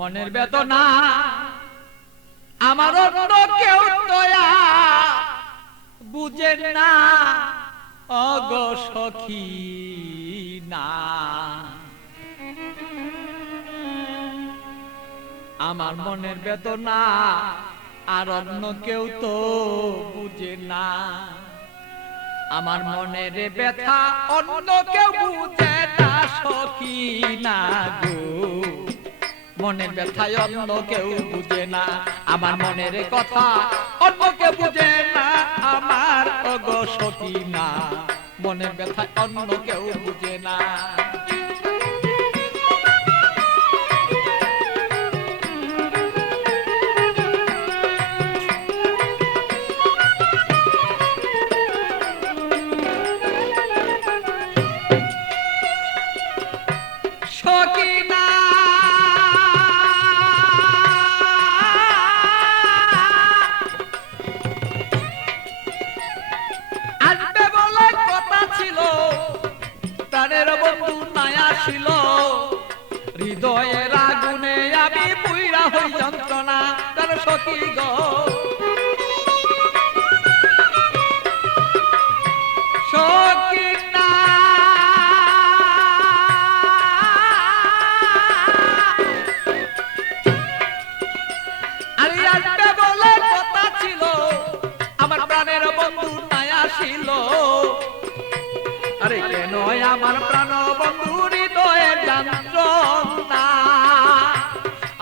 মনের বেদনা আমার অন্য কেউ দয়া বুঝে না। অগ সখী না। আমার মনের বেদনা আর অন্য কেউ তো বুঝে না। আমার মনের ব্যথা অন্য কেউ বুঝে না সখী না গো। মনের ব্যথায় অন্য কেউ বুঝে না। আমার মনের কথা অন্য কেউ বুঝে না। আমার অগ সতী না। মনের ব্যথায় অন্য কেউ বুঝে না। হৃদয়ের আগুনে আমি পুইরা হই যন্ত্রণা তার সতী গো।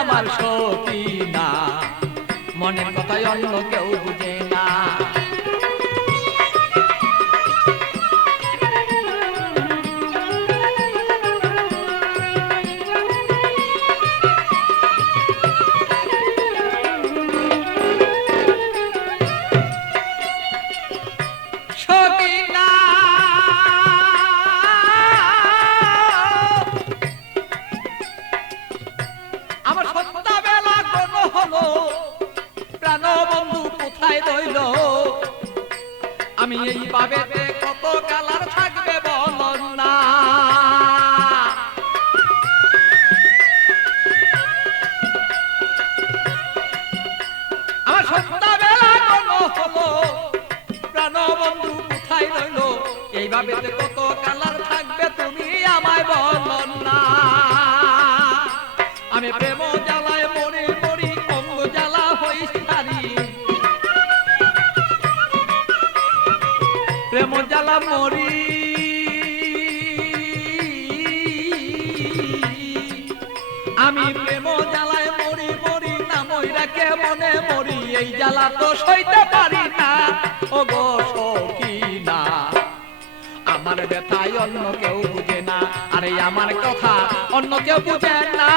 আমার সতী না। মনের কথাই অন্য কেউ বুঝে রইল আমি এই কত কালার থাকবে না। আমার হলো কোথায় রইল? যে কত কালার থাকবে তুমি আমায় বল না। আমি প্রেম মরি। আমি প্রেম জ্বালায় মরি মরি না ময়রাকে মনে মরি? এই জ্বালা তো সইতে পারি না। ও গো না আমার ব্যথায় অন্য কেউ বুঝে না। আরে আমার কথা অন্য কেউ বুঝে না।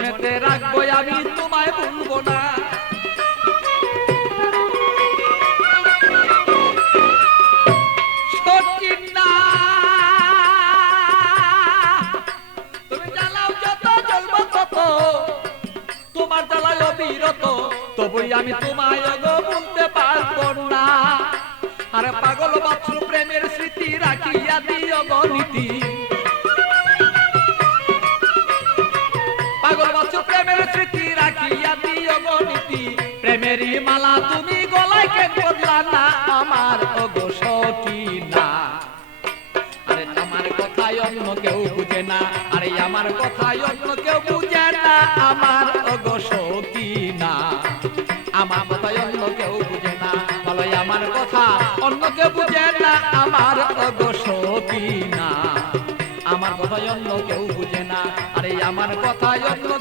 মনেতে রাখব আমি তোমায় ভুলবো না। আমি তোমায় গো বলতে পারব না। আরে পাগল বাছুর প্রেমের স্মৃতি রাখিয়া দিও গণিতি মালা তুমি গলায় কেন না? আমার ওগো না। আরে আমার অন্য কেউ বুঝে না। আরে আমার অন্য কেউ বুঝে না। আমার না। আমার অন্য কেউ বুঝে না। বলো আমার কথা অন্য কেউ বুঝে না। আমার না। আমার কথাই অন্য কেউ বুঝে না। আরে আমার কথাই অন্য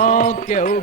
Qual que é o